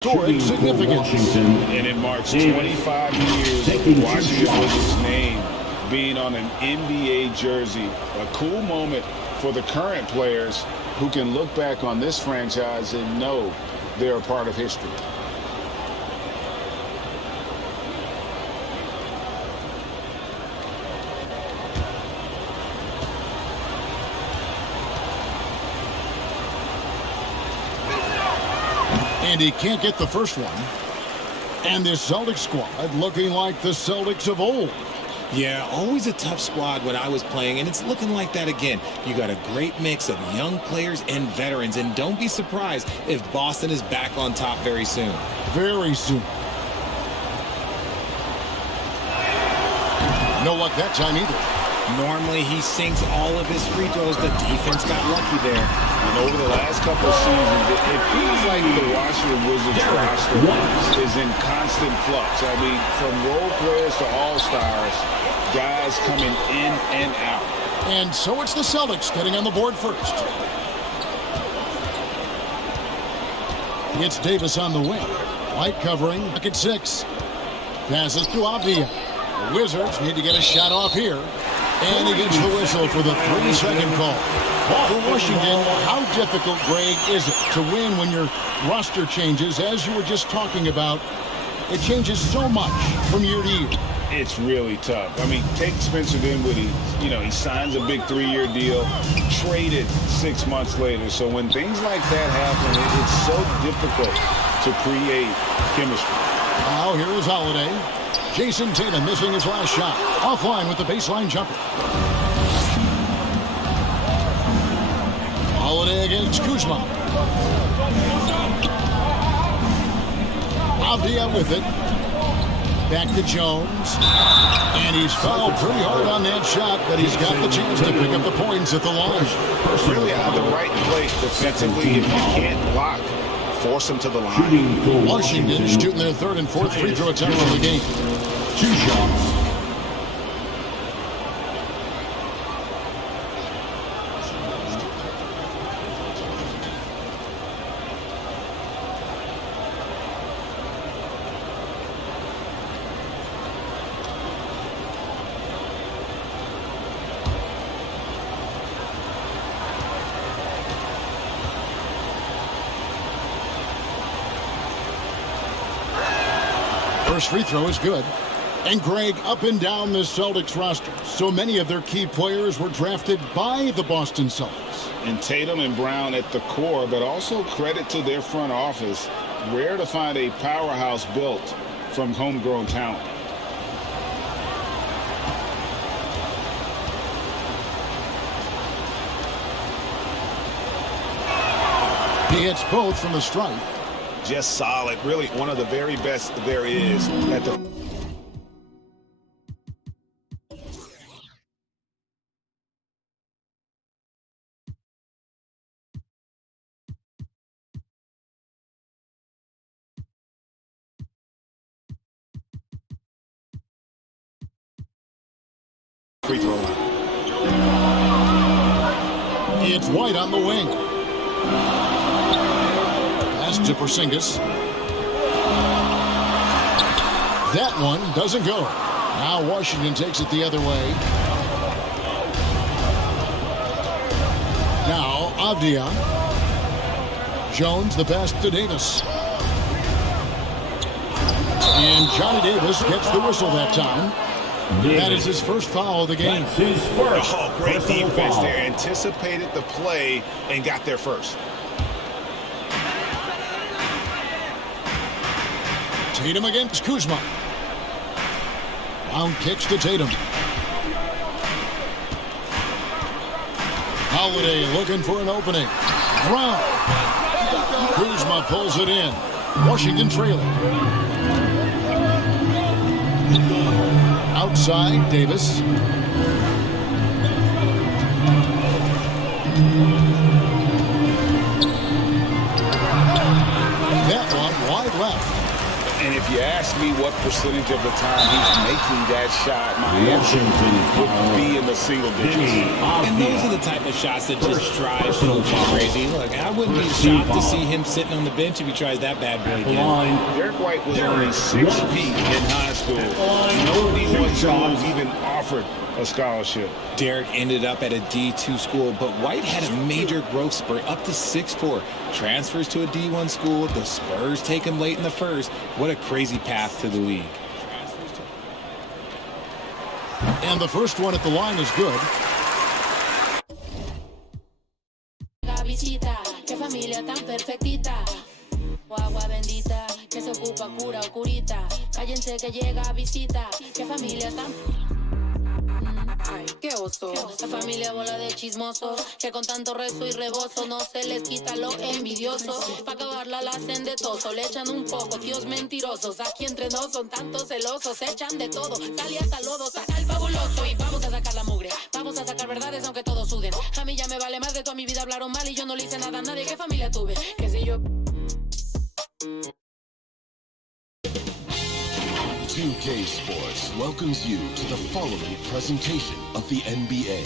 Historic significance. And it marks 25 years of the Washington Wizards' name being on an NBA jersey. A cool moment for the current players who can look back on this franchise and know they're a part of history. And he can't get the first one. And this Celtics squad looking like the Celtics of old. Yeah, always a tough squad when I was playing, and it's looking like that again. You got a great mix of young players and veterans, and don't be surprised if Boston is back on top very soon. Very soon. No luck that time either. Normally, he sinks all of his free throws. The defense got lucky there. And over the last couple of seasons, it feels like the Washington Wizards roster is in constant flux. I mean, from role players to all-stars, guys coming in and out. And so it's the Celtics getting on the board first. It's Davis on the wing. White covering, bucket 6. Passes to Avdia. The Wizards need to get a shot off here. And he gets the whistle for the 3-second call. For Washington, how difficult, Greg, is it to win when your roster changes? As you were just talking about, it changes so much from year to year. It's really tough. I mean, take Spencer Dinwiddie. He signs a big 3-year deal, traded 6 months later. So when things like that happen, it's so difficult to create chemistry. Now here is Holiday. Jason Tatum missing his last shot. Offline with the baseline jumper. Holiday against Kuzma. Avdia with it. Back to Jones. And he's fouled pretty hard on that shot, but he's got the chance to pick up the points at the line. Really out of the right place defensively. If you can't block, force them to the line. Washington shooting their third and fourth free throw attempt of the game. 2 shots. First free throw is good. And Greg, up and down the Celtics roster, so many of their key players were drafted by the Boston Celtics. And Tatum and Brown at the core, but also credit to their front office. Rare to find a powerhouse built from homegrown talent. He hits both from the stripe. Just solid, really one of the very best there is at the free throw line. It's White on the wing. Pass to Porzingis. That one doesn't go. Now Washington takes it the other way. Now Avdia. Jones, the pass to Davis. And Johnny Davis gets the whistle that time. That is his first foul of the game. Oh, great defense there. Anticipated the play and got there first. Tatum against Kuzma. Brown kicks to Tatum. Holiday looking for an opening. Brown. Kuzma pulls it in. Washington trailing. Outside, Davis. That one wide left. And if you ask me what percentage of the time he's making that shot, my answer would be in the single digits. And those are the type of shots that just drive folks crazy. Look, I wouldn't be shocked to see him sitting on the bench if he tries that bad boy again. Derek White was only 6 feet in high school. No D1 schools even offered a scholarship. Derek ended up at a D2 school, but White had a major growth spurt up to 6'4". Transfers to a D1 school. The Spurs take him late in the first. What a crazy path to the league. And the first one at the line is good. Agua bendita que se ocupa cura oscurita. Cállense que llega visita. Qué familia tan. Ay, qué oso. La familia bola de chismosos que con tanto rezo y rebozo no se les quita lo envidioso. Pa' acabarla la hacen de toso, le echan un poco, tíos mentirosos. Aquí entre nos son tantos celosos, echan de todo, sale hasta lodo, saca el fabuloso y vamos a sacar la mugre. Vamos a sacar verdades aunque todos suden. A mí ya me vale más de toda mi vida hablaron mal y yo no le hice nada a nadie. ¿Qué familia tuve? Que si yo... 2K Sports welcomes you to the following presentation of the NBA.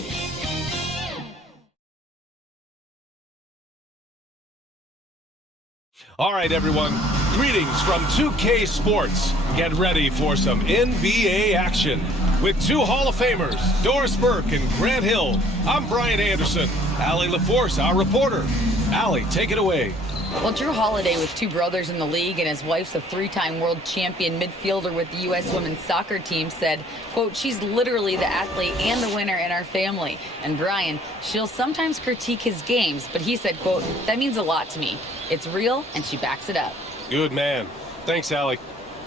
All right, everyone. Greetings from 2K Sports. Get ready for some NBA action. With two Hall of Famers, Doris Burke and Grant Hill, I'm Brian Anderson. Allie LaForce, our reporter. Allie, take it away. Well, Drew Holiday, with two brothers in the league and his wife's a three-time world champion midfielder with the U.S. women's soccer team, said, quote, she's literally the athlete and the winner in our family. And Brian, she'll sometimes critique his games, but he said, quote, that means a lot to me. It's real, and she backs it up. Good man. Thanks, Allie.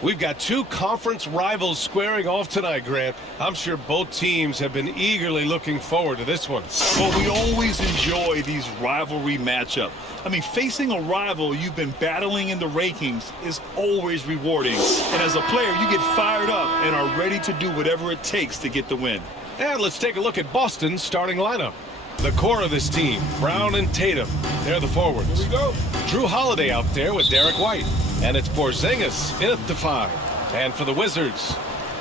We've got two conference rivals squaring off tonight, Grant. I'm sure both teams have been eagerly looking forward to this one. Well, we always enjoy these rivalry matchups. I mean, facing a rival you've been battling in the rankings is always rewarding. And as a player, you get fired up and are ready to do whatever it takes to get the win. And let's take a look at Boston's starting lineup. The core of this team, Brown and Tatum. They're the forwards. Here we go. Drew Holiday out there with Derek White. And it's Porzingis in at the 5. And for the Wizards,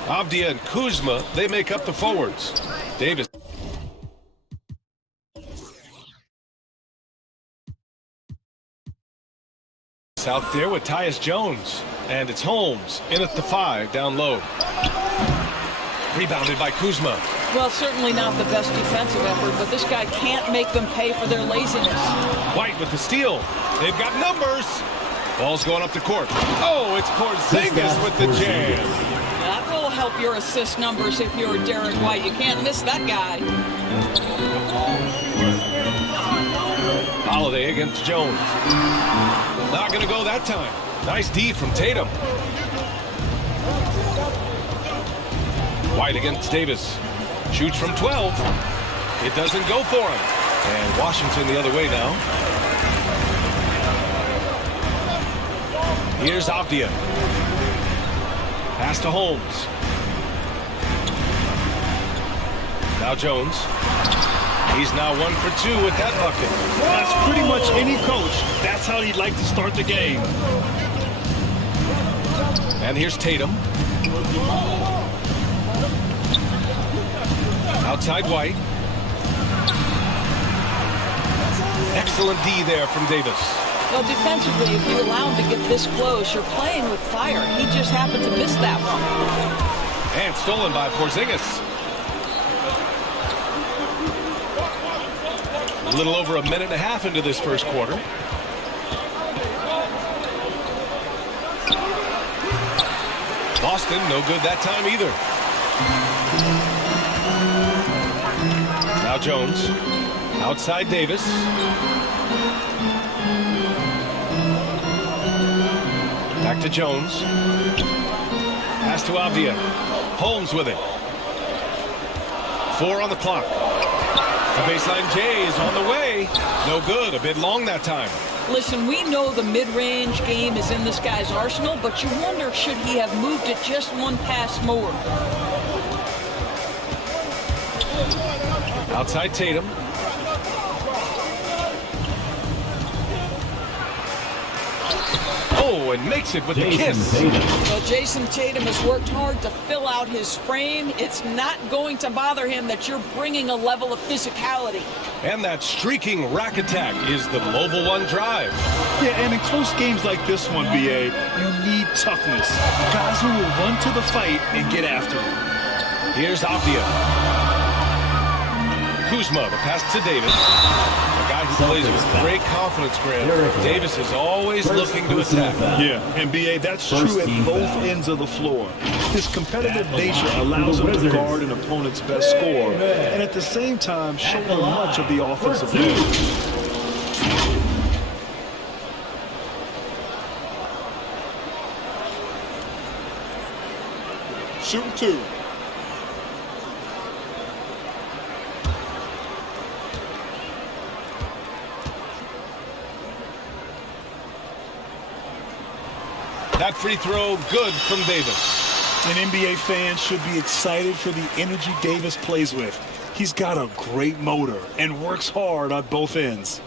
Avdia and Kuzma, they make up the forwards. Davis. Out there with Tyus Jones. And it's Holmes in at the 5 down low. Rebounded by Kuzma. Well, certainly not the best defensive effort, but this guy can't make them pay for their laziness. White with the steal. They've got numbers. Ball's going up the court. Oh, it's Porzingis with the jam. That will help your assist numbers if you're Derek White. You can't miss that guy. Holiday against Jones. Not going to go that time. Nice D from Tatum. White against Davis. Shoots from 12. It doesn't go for him. And Washington the other way now. Here's Avdia. Pass to Holmes. Now Jones. He's now 1 for 2 with that bucket. That's pretty much any coach. That's how he'd like to start the game. And here's Tatum. Outside White. Excellent D there from Davis. Well, defensively, if you allow him to get this close, you're playing with fire. He just happened to miss that one. And stolen by Porzingis. A little over a minute and a half into this first quarter. Boston, no good that time either. Now Jones. Outside Davis. Back to Jones. Pass to Avdia. Holmes with it. 4 on the clock. The baseline J is on the way. No good. A bit long that time. Listen, we know the mid-range game is in this guy's arsenal, but you wonder, should he have moved it just one pass more? Outside Tatum. Oh, and makes it with the kiss. Well, Jason Tatum has worked hard to fill out his frame. It's not going to bother him that you're bringing a level of physicality. And that streaking rack attack is the Mobile One drive. Yeah, and in close games like this one, BA, you need toughness. Guys who will run to the fight and get after it. Here's Avdia. Kuzma, the pass to Davis. A guy who plays with great confidence, Grant. Davis is always looking to attack. Yeah, and BA, that's true at both ends of the floor. His competitive nature allows him to guard an opponent's best score, and at the same time, shoulder much of the offensive load. Shooting two. That free throw good from Davis. An NBA fan should be excited for the energy Davis plays with. He's got a great motor and works hard on both ends.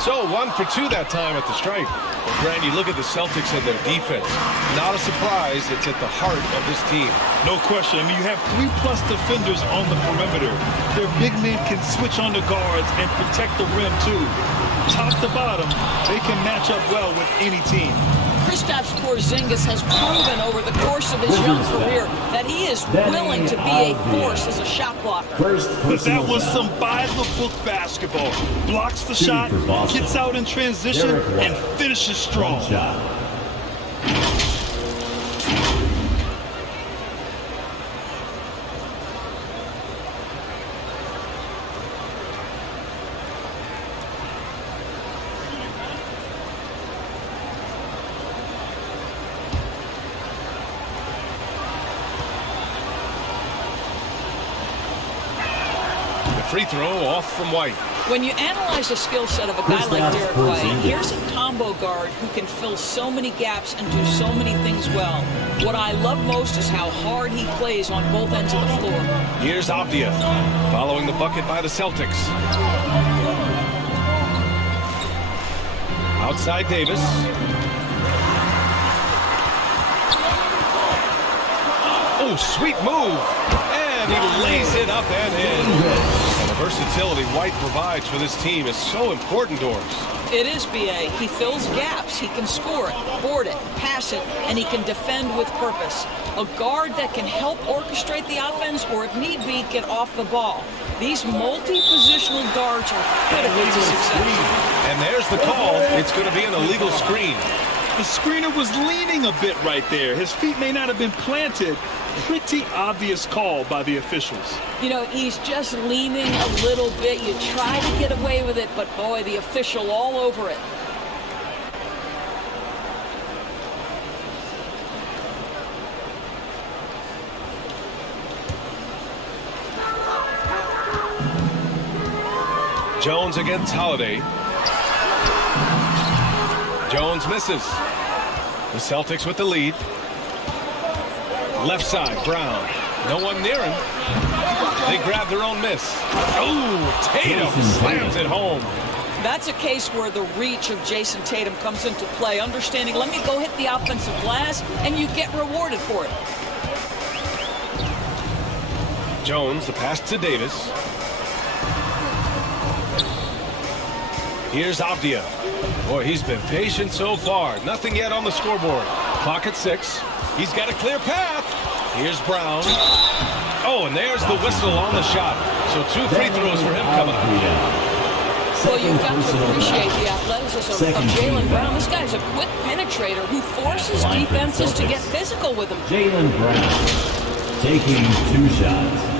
So 1 for 2 that time at the stripe. But Grant, you look at the Celtics and their defense. Not a surprise, it's at the heart of this team. No question. I mean, you have 3+ defenders on the perimeter. Their big men can switch on the guards and protect the rim, too. Top to bottom, they can match up well with any team. Kristaps Porzingis has proven over the course of his young career that he is willing to be a force as a shot blocker. But that was some by-the-book basketball. Blocks the shot, gets out in transition, and finishes strong. Free throw off from White. When you analyze the skill set of a guy like Derek White, here's a combo guard who can fill so many gaps and do so many things well. What I love most is how hard he plays on both ends of the floor. Here's Avdia, following the bucket by the Celtics. Outside Davis. Oh, sweet move. And he lays it up and in. And the versatility White provides for this team is so important, Doris. It is, B.A. He fills gaps. He can score it, board it, pass it, and he can defend with purpose. A guard that can help orchestrate the offense or, if need be, get off the ball. These multi-positional guards are critical to success. And there's the call. It's going to be an illegal screen. The screener was leaning a bit right there. His feet may not have been planted. Pretty obvious call by the officials. You know, he's just leaning a little bit. You try to get away with it, but boy, the official all over it. Jones against Holiday. Jones misses. The Celtics with the lead. Left side, Brown. No one near him. They grab their own miss. Oh, Tatum slams it home. That's a case where the reach of Jason Tatum comes into play. Understanding, let me go hit the offensive glass, and you get rewarded for it. Jones, the pass to Davis. Here's Avdia. Boy, he's been patient so far. Nothing yet on the scoreboard. Clock at 6. He's got a clear path. Here's Brown. Oh, and there's the whistle on the shot. So 2 free throws for him coming up. Well, you've got to appreciate the athleticism of Jaylen Brown. This guy's a quick penetrator who forces defenses to get physical with him. Jaylen Brown taking 2 shots.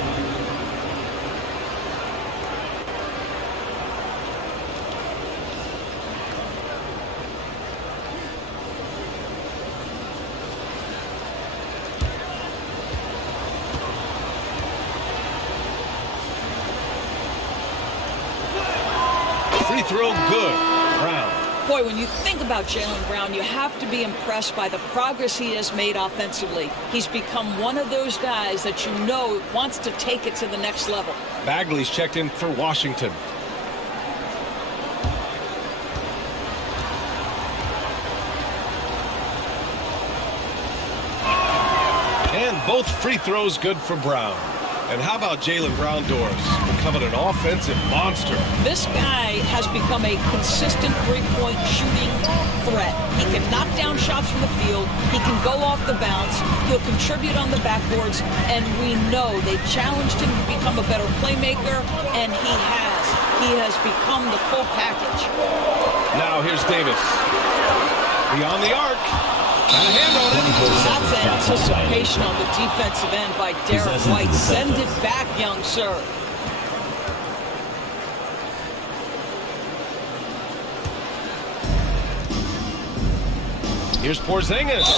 Free throw good. Brown Boy, when you think about Jaylen Brown, you have to be impressed by the progress he has made offensively. He's become one of those guys that you know wants to take it to the next level. Bagley's checked in for Washington. And both free throws good for Brown. And how about Jaylen Brown, Doris? Becoming an offensive monster. This guy has become a consistent three-point shooting threat. He can knock down shots from the field. He can go off the bounce. He'll contribute on the backboards. And we know they challenged him to become a better playmaker, and he has. He has become the full package. Now here's Davis. Beyond the arc. Got a hand on it. That's anticipation on the defensive end by Derek White. Send it back, young sir. Here's Porzingis.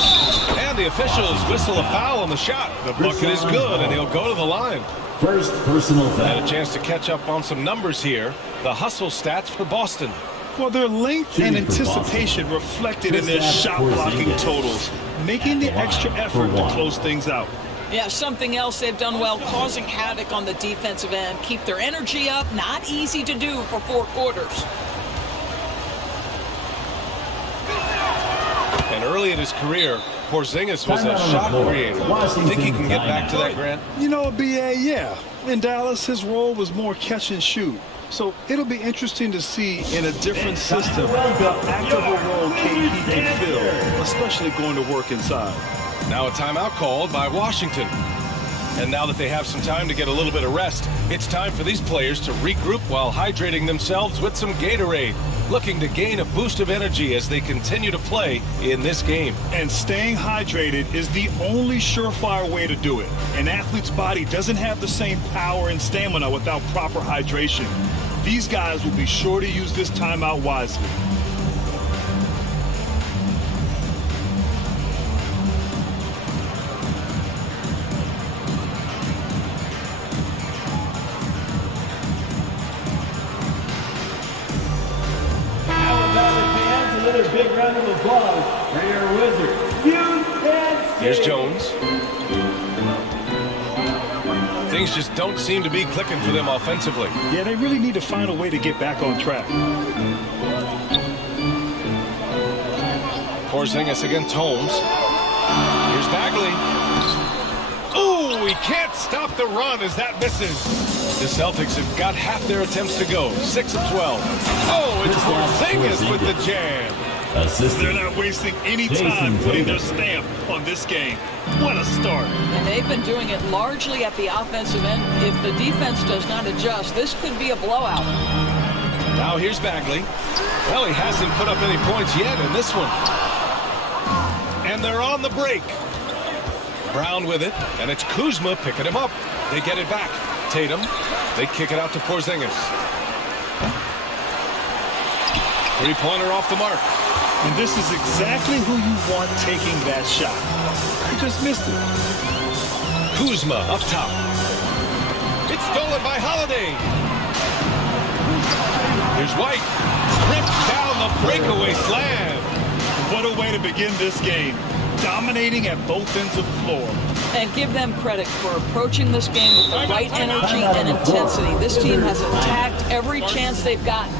And the officials whistle a foul on the shot. The bucket is good, and he'll go to the line. First personal foul. Had a chance to catch up on some numbers here. The hustle stats for Boston. Well, their length and anticipation reflected in their shot blocking totals, making the extra effort to close things out. Yeah, something else they've done well, causing havoc on the defensive end. Keep their energy up. Not easy to do for 4 quarters. And early in his career, Porzingis was a shot creator. Think he can get back to that, Grant? You know, BA, yeah. In Dallas, his role was more catch and shoot. So it'll be interesting to see in a different system how active a role KP can fill, especially going to work inside. Now a timeout called by Washington. And now that they have some time to get a little bit of rest, it's time for these players to regroup while hydrating themselves with some Gatorade, looking to gain a boost of energy as they continue to play in this game. And staying hydrated is the only surefire way to do it. An athlete's body doesn't have the same power and stamina without proper hydration. These guys will be sure to use this timeout wisely. Another big round of applause for your Wizards. You can see. Here's Jones. Things just don't seem to be clicking for them offensively. Yeah, they really need to find a way to get back on track. Porzingis against Holmes. Here's Bagley. Ooh, he can't stop the run as that misses. The Celtics have got half their attempts to go, 6 of 12. Oh, it's Porzingis with the jam. They're not wasting any time putting their stamp on this game. What a start. And they've been doing it largely at the offensive end. If the defense does not adjust, this could be a blowout. Now here's Bagley. Well, he hasn't put up any points yet in this one. And they're on the break. Brown with it, and it's Kuzma picking him up. They get it back. Tatum, they kick it out to Porzingis. Three-pointer off the mark. And this is exactly who you want taking that shot. You just missed it. Kuzma up top. It's stolen by Holiday. Here's White. Rips down the breakaway slam. What a way to begin this game. Dominating at both ends of the floor. And give them credit for approaching this game with the right energy and intensity. This team has attacked every chance they've gotten.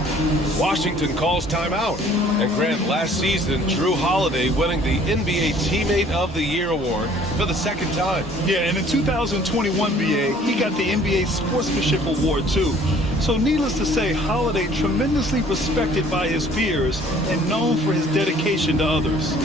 Washington calls timeout. And Grant, last season, Drew Holiday winning the NBA Teammate of the Year award for the second time. Yeah, and in 2021 BA, he got the NBA Sportsmanship Award too. So needless to say, Holiday tremendously respected by his peers and known for his dedication to others.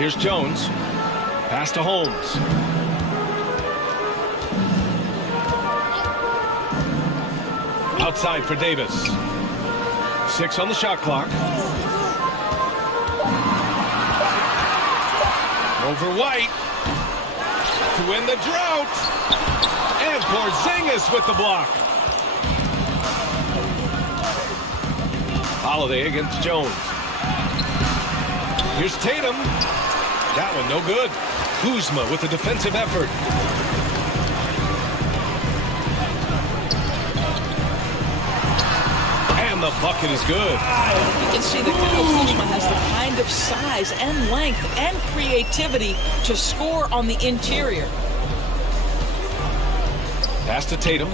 Here's Jones. Pass to Holmes. Outside for Davis. 6 on the shot clock. Over White to win the drought. And Porzingis with the block. Holiday against Jones. Here's Tatum. That one no good. Kuzma with the defensive effort. And the bucket is good. You can see that Kyle Kuzma has the kind of size and length and creativity to score on the interior. Pass to Tatum.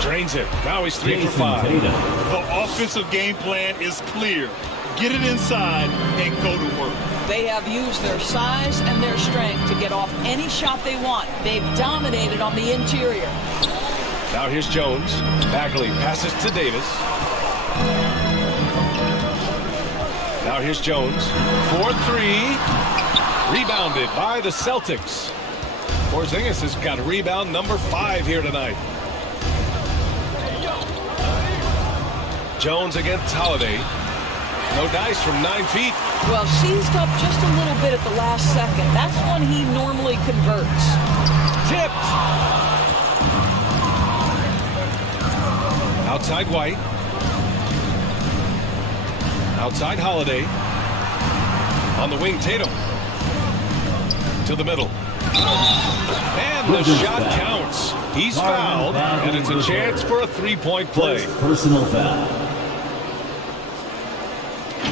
Drains it. Now he's 3 for 5. The offensive game plan is clear. Get it inside and go to work. They have used their size and their strength to get off any shot they want. They've dominated on the interior. Now here's Jones. Bagley passes to Davis. Now here's Jones. 4-3. Rebounded by the Celtics. Porzingis has got rebound number 5 here tonight. Jones against Holiday. No dice from 9 feet. Well, seized up just a little bit at the last second. That's when he normally converts. Tipped. Outside White. Outside Holiday. On the wing, Tatum. To the middle. And the shot counts. He's fouled, and it's a chance for a 3-point play. Personal foul.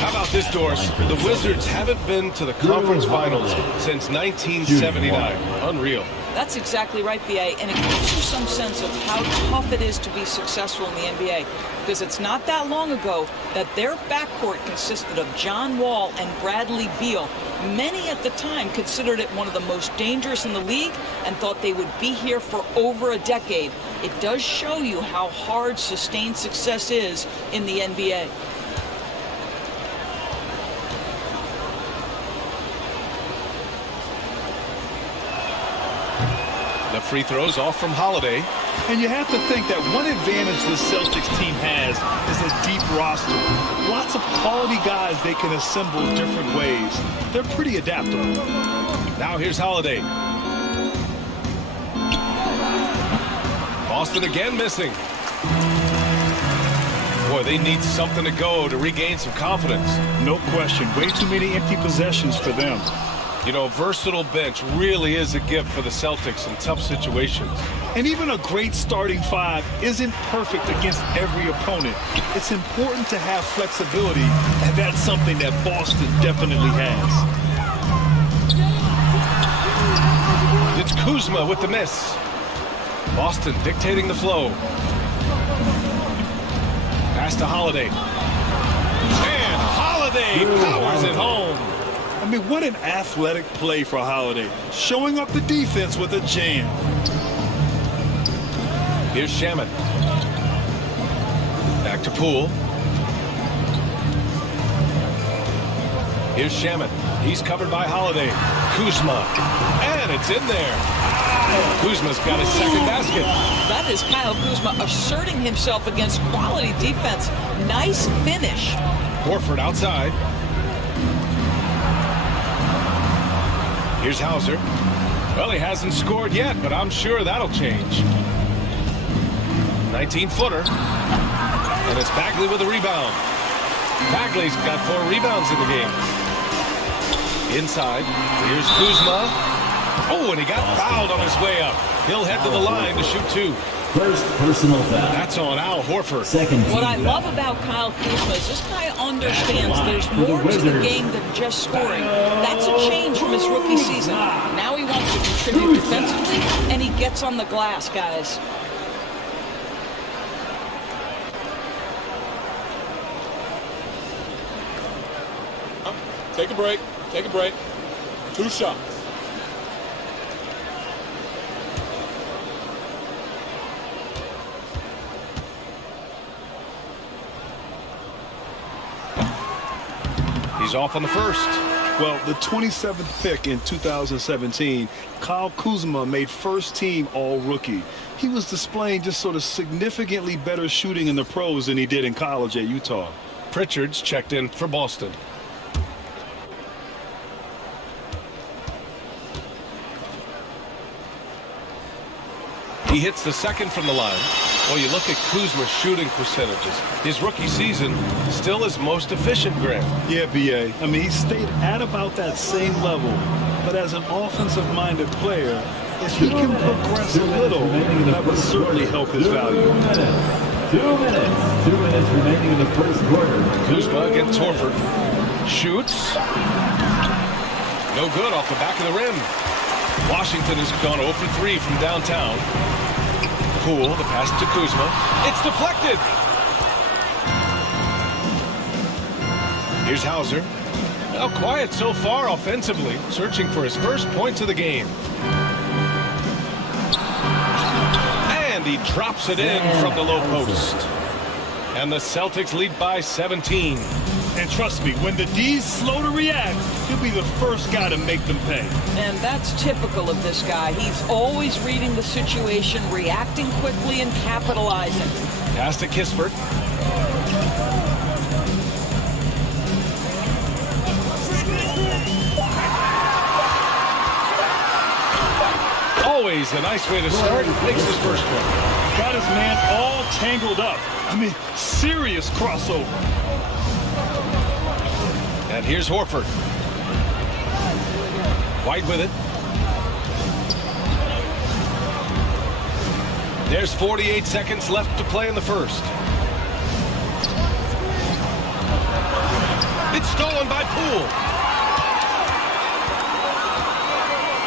How about this, Doris? The Wizards haven't been to the conference finals since 1979. Unreal. That's exactly right, B.A., and it gives you some sense of how tough it is to be successful in the NBA, because it's not that long ago that their backcourt consisted of John Wall and Bradley Beal. Many at the time considered it one of the most dangerous in the league and thought they would be here for over a decade. It does show you how hard sustained success is in the NBA. The free throws off from Holiday. And you have to think that one advantage the Celtics team has is a deep roster. Lots of quality guys they can assemble different ways. They're pretty adaptable. Now here's Holiday. Boston again missing. Boy, they need something to go to regain some confidence. No question. Way too many empty possessions for them. You know, a versatile bench really is a gift for the Celtics in tough situations. And even a great starting 5 isn't perfect against every opponent. It's important to have flexibility, and that's something that Boston definitely has. It's Kuzma with the miss. Boston dictating the flow. Pass to Holiday. And Holiday powers it home. I mean, what an athletic play for Holiday. Showing up the defense with a jam. Here's Shaman. Back to Poole. Here's Shaman. He's covered by Holiday. Kuzma. And it's in there. Kuzma's got his second basket. That is Kyle Kuzma asserting himself against quality defense. Nice finish. Horford outside. Here's Hauser. Well, he hasn't scored yet, but I'm sure that'll change. 19-footer. And it's Bagley with a rebound. Bagley's got 4 rebounds in the game. Inside. Here's Kuzma. Oh, and he got fouled on his way up. He'll head to the line to shoot 2. First personal foul. That's on Al Horford. Second team What I foul. love about Kyle Kuzma is this guy understands there's more to the game than just scoring. That's a change from his rookie season. Now he wants to contribute defensively, and he gets on the glass, guys. Take a break. Take a break. 2 shots. He's off on the first. Well, the 27th pick in 2017, Kyle Kuzma made first team All-Rookie. He was displaying just sort of significantly better shooting in the pros than he did in college at Utah. Pritchard's checked in for Boston. He hits the second from the line. Well, you look at Kuzma's shooting percentages. His rookie season still his most efficient, Grant. Yeah, B.A. I mean, he stayed at about that same level. But as an offensive-minded player, if he can progress a little, that would certainly help his value. 2 minutes. 2 minutes. 2 minutes remaining in the first quarter. Kuzma against Horford. Shoots. No good off the back of the rim. Washington has gone 0 for 3 from downtown. Poole, the pass to Kuzma. It's deflected. Here's Hauser. Well, quiet so far offensively, searching for his first points of the game. And he drops it in from the low post. And the Celtics lead by 17. And trust me, when the D's slow to react, he'll be the first guy to make them pay. And that's typical of this guy. He's always reading the situation, reacting quickly, and capitalizing. Pass to Kispert. Always a nice way to start. Makes his first one. Got his man all tangled up. I mean, serious crossover. And here's Horford. White with it. There's 48 seconds left to play in the first. It's stolen by Poole.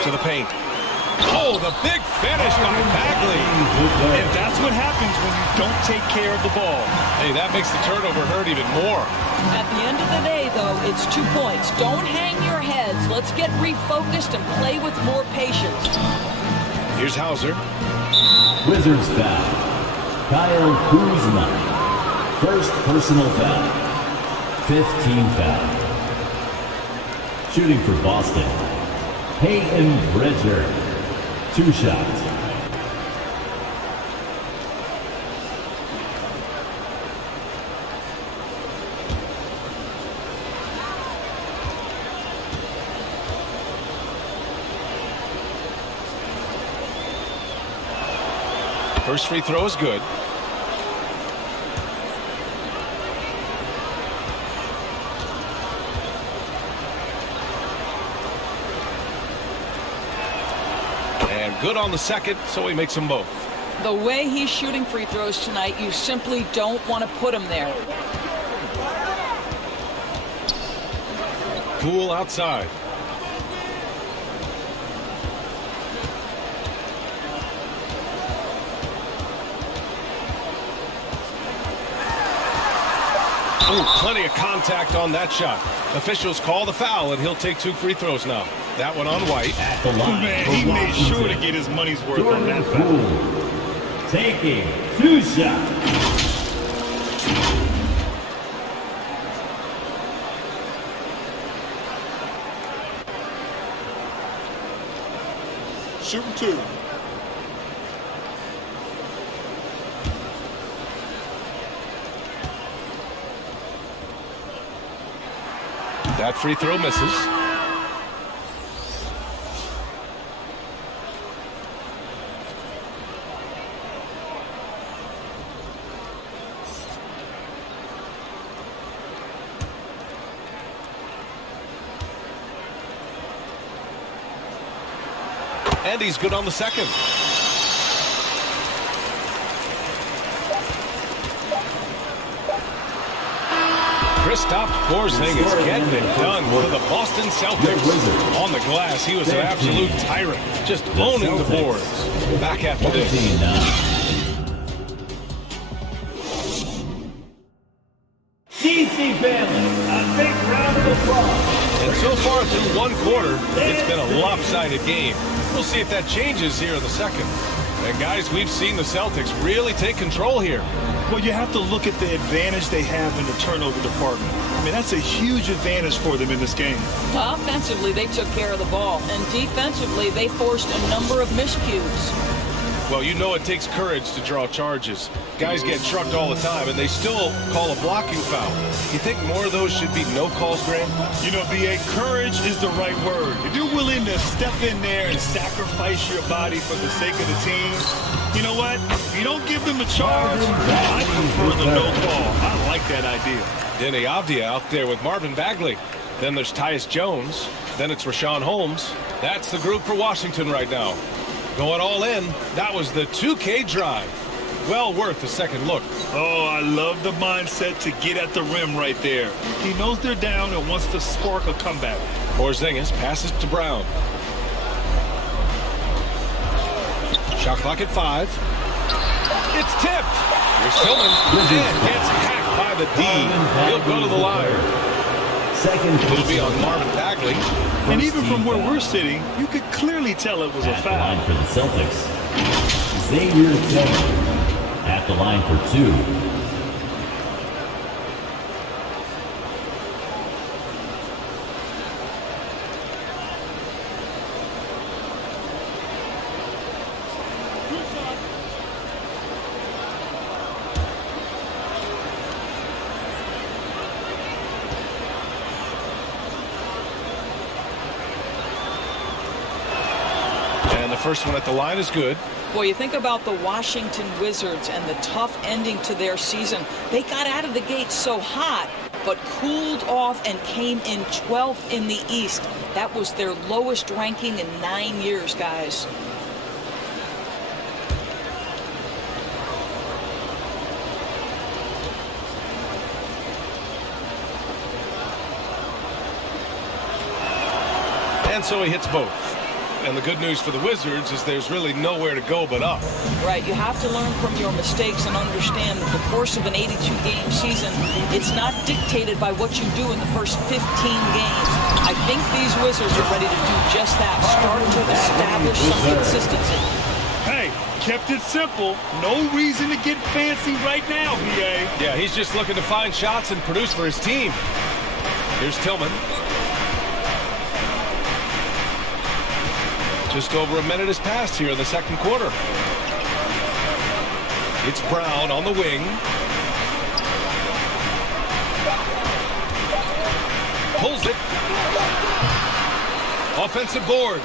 To the paint. Oh, the big finish by Bagley. And that's what happens when you don't take care of the ball. Hey, that makes the turnover hurt even more. At the end of the day, though, it's 2 points. Don't hang your heads. Let's get refocused and play with more patience. Here's Hauser. Wizards foul. Kyle Kuzma. First personal foul. 15 foul. Shooting for Boston. Peyton Pritchard. 2 shots. First free throw is good. And good on the second, so he makes them both. The way he's shooting free throws tonight, you simply don't want to put him there. Poole outside. Ooh, plenty of contact on that shot. Officials call the foul, and he'll take 2 free throws now. That one on White. At the line. Man, he made sure to get his money's worth on that foul. Taking 2 shots. Shooting 2. That free throw misses. And he's good on the second. Kristaps Porzingis getting it done for the Boston Celtics. On the glass, he was an absolute tyrant, just owning the boards. Back after this. DC family, a big round of applause. And so far through 1 quarter, it's been a lopsided game. We'll see if that changes here in the second. And guys, we've seen the Celtics really take control here. Well, you have to look at the advantage they have in the turnover department. I mean, that's a huge advantage for them in this game. Offensively, they took care of the ball, and defensively, they forced a number of miscues. Well, you know it takes courage to draw charges. Guys get trucked all the time, and they still call a blocking foul. You think more of those should be no calls, Grant? You know, B.A., courage is the right word. If you're willing to step in there and sacrifice your body for the sake of the team, you know what? If you don't give them a charge, I prefer the no call. I like that idea. Denny Avdia out there with Marvin Bagley. Then there's Tyus Jones. Then it's Rashawn Holmes. That's the group for Washington right now. Going all in, that was the 2K drive. Well worth a second look. Oh, I love the mindset to get at the rim right there. He knows they're down and wants to spark a comeback. Porzingis passes to Brown. Shot clock at 5. It's tipped. Here's Tillman. And gets hacked by the D. He'll go to the line. It'll be on Marvin Bagley. And even from where we're sitting, you could clearly tell it was a foul. For the Celtics, Xavier Tillman at the line for 2. First one at the line is good. Boy, you think about the Washington Wizards and the tough ending to their season. They got out of the gate so hot, but cooled off and came in 12th in the East. That was their lowest ranking in 9 years, guys. And so he hits both. And the good news for the Wizards is there's really nowhere to go but up. Right, you have to learn from your mistakes and understand that the course of an 82-game season, it's not dictated by what you do in the first 15 games. I think these Wizards are ready to do just that, start to establish some consistency. Hey, kept it simple. No reason to get fancy right now, B.A. Yeah, he's just looking to find shots and produce for his team. Here's Tillman. Just over a minute has passed here in the second quarter. It's Brown on the wing. Pulls it. Offensive board.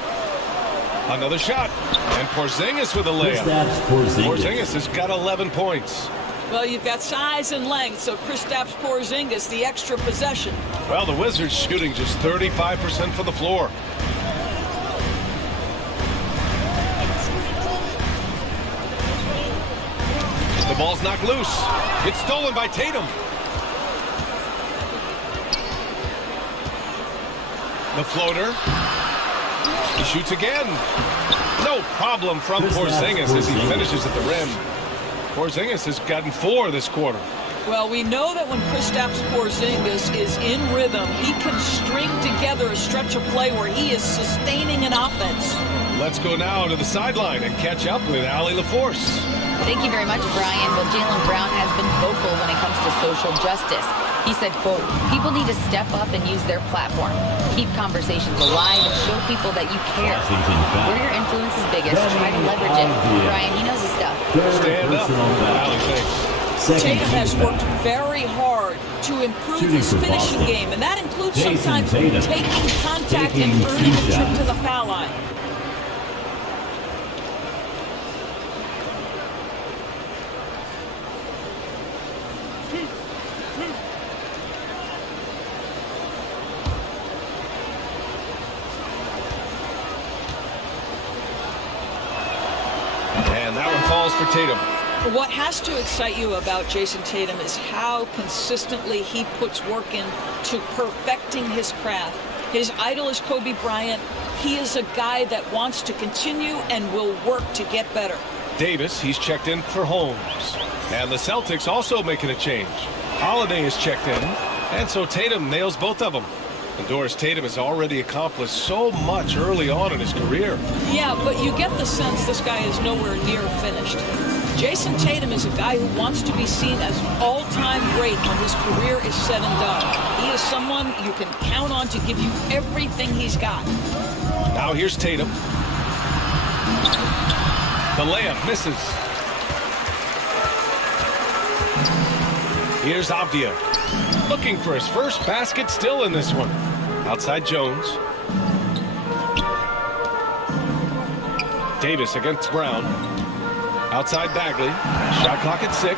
Another shot. And Porzingis with a layup. Porzingis has got 11 points. Well, you've got size and length, so Kristaps Porzingis, the extra possession. Well, the Wizards shooting just 35% from the floor. The ball's knocked loose. It's stolen by Tatum. The floater. He shoots again. No problem from Porzingis as he finishes at the rim. Porzingis has gotten 4 this quarter. Well, we know that when Kristaps Porzingis is in rhythm, he can string together a stretch of play where he is sustaining an offense. Let's go now to the sideline and catch up with Allie LaForce. Thank you very much, Brian. Well, Jaylen Brown has been vocal when it comes to social justice. He said, quote, "People need to step up and use their platform. Keep conversations alive and show people that you care. Where your influence is biggest, try to leverage it." Brian, he knows his stuff. Stand up. Allie, thanks. Tatum has worked very hard to improve his finishing game, and that includes sometimes taking contact and earning a trip to the foul line. And that one falls for Tatum. What has to excite you about Jason Tatum is how consistently he puts work in to perfecting his craft. His idol is Kobe Bryant. He is a guy that wants to continue and will work to get better. Davis, he's checked in for Holmes. And the Celtics also making a change. Holiday is checked in, and so Tatum nails both of them. And Doris Tatum has already accomplished so much early on in his career. Yeah, but you get the sense this guy is nowhere near finished. Jason Tatum is a guy who wants to be seen as an all-time great when his career is said and done. He is someone you can count on to give you everything he's got. Now here's Tatum. The layup misses. Here's Avdia. Looking for his first basket still in this one. Outside Jones. Davis against Brown. Outside Bagley. Shot clock at 6.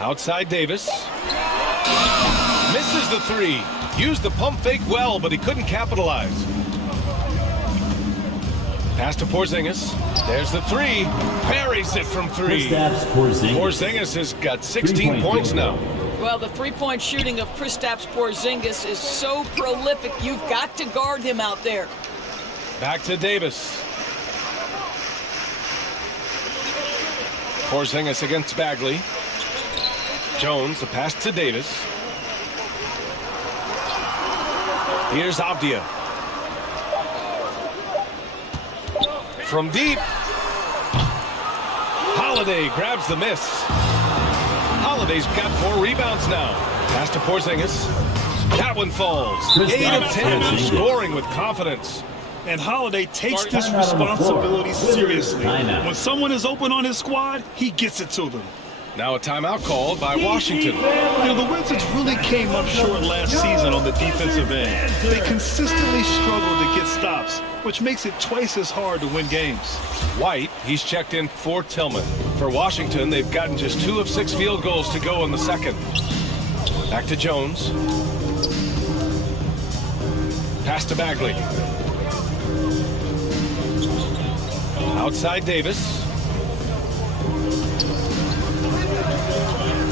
Outside Davis. Misses the 3. Used the pump fake well, but he couldn't capitalize. Pass to Porzingis. There's the 3. Parries it from 3. Porzingis has got 16 points now. Well, the three-point shooting of Kristaps Porzingis is so prolific, you've got to guard him out there. Back to Davis. Porzingis against Bagley. Jones, the pass to Davis. Here's Avdia. From deep. Holiday grabs the miss. Holiday's got 4 rebounds now. Pass to Porzingis. That one falls. 8 of 10, scoring with confidence. And Holiday takes this responsibility seriously. When someone is open on his squad, he gets it to them. Now a timeout called by Washington. You know, the Wizards really came up short last season on the defensive end. They consistently struggle to get stops, which makes it twice as hard to win games. White, he's checked in for Tillman. For Washington, they've gotten just 2 of 6 field goals to go in the second. Back to Jones. Pass to Bagley. Outside Davis.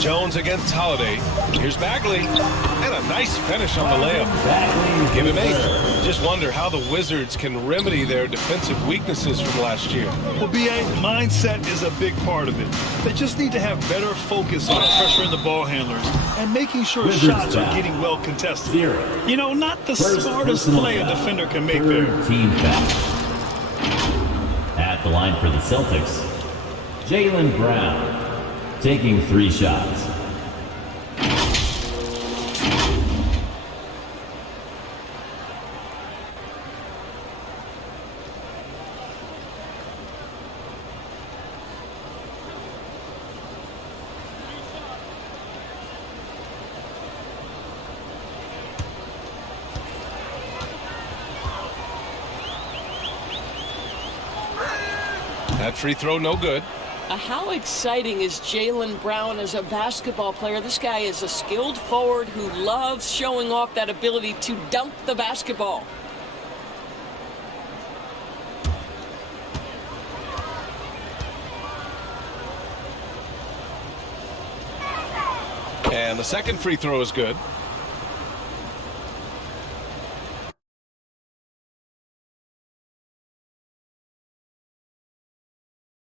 Jones against Holiday. Here's Bagley. And a nice finish on the layup. Give him 8. Just wonder how the Wizards can remedy their defensive weaknesses from last year. Well, B.A., mindset is a big part of it. They just need to have better focus on pressuring the ball handlers and making sure shots are getting well contested. You know, not the smartest play a defender can make there. Team foul. At the line for the Celtics, Jaylen Brown. Taking 3 shots. That free throw no good. How exciting is Jaylen Brown as a basketball player? This guy is a skilled forward who loves showing off that ability to dunk the basketball. And the second free throw is good.